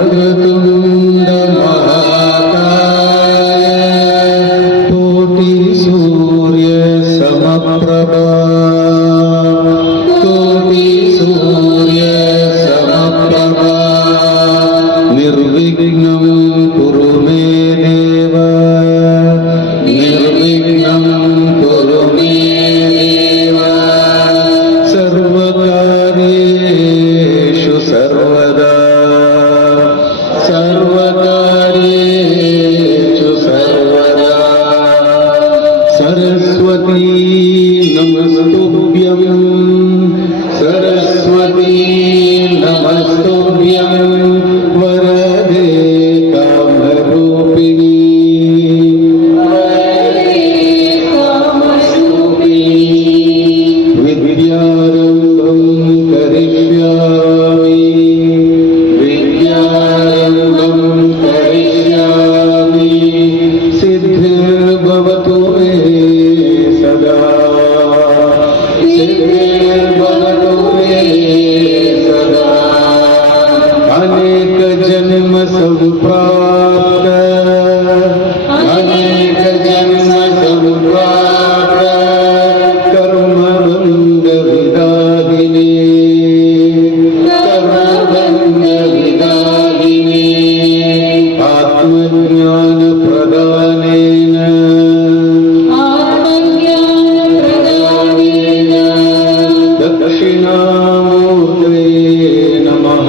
वक्रतुंड महाकाय कोटि सूर्य समप्रभा कोटि सूर्य समप्रभा निर्विघ्नं कुरु मे देव निर्विघ्नं कुरु मे देव सर्वकार्येषु सर्वदा सर्वकार्येषु सर्वदा सरस्वती नमस्तुभ्यं सरस्वती नमस्तुभ्यं वरदे कामरूपिणी विद्यारम्भं करिष्यामि विद्यारम्भं करिष्यामि सिद्धिर्भवतु मे सदा सिद्धिर्भवतु मे सदा अनेक जन्म संप्राप्त अनेक जन्म संप्राप्त कर्मबन्ध विदाहिने कर्मबन्ध विदाहिने आत्मज्ञान प्रदानेन दक्षिणामूर्ते नमः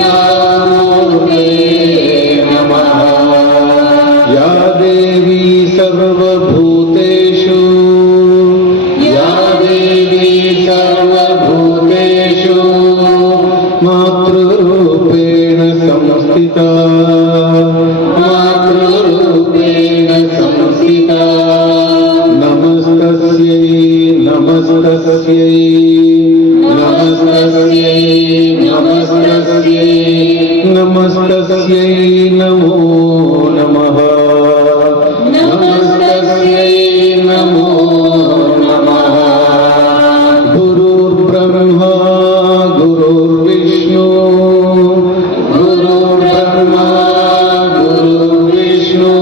दक्षिणामूर्ते नमः या देवी सर्वभूतेषु या देवी सर्वभूतेषु मातृरूपेण संस्थिता मातृरूपेण संस्थिता नमस्तस्यै नमस्तस्यै नमस्तस्यै नमस्तस्यै नमस्तस्यै नमो नमः नमस्तस्यै नमो नमः गुरुर्ब्रह्मा गुरुर्विष्णु गुरुर्ब्रह्मा गुरुर्विष्णु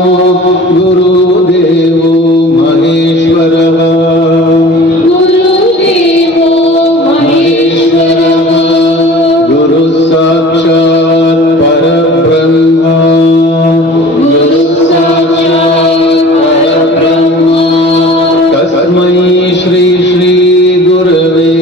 गुरुदेवो महेश्वरः गुरुः साक्षात् परब्रह्म गुरुः साक्षात् परब्रह्म तस्मै श्री श्री गुरवे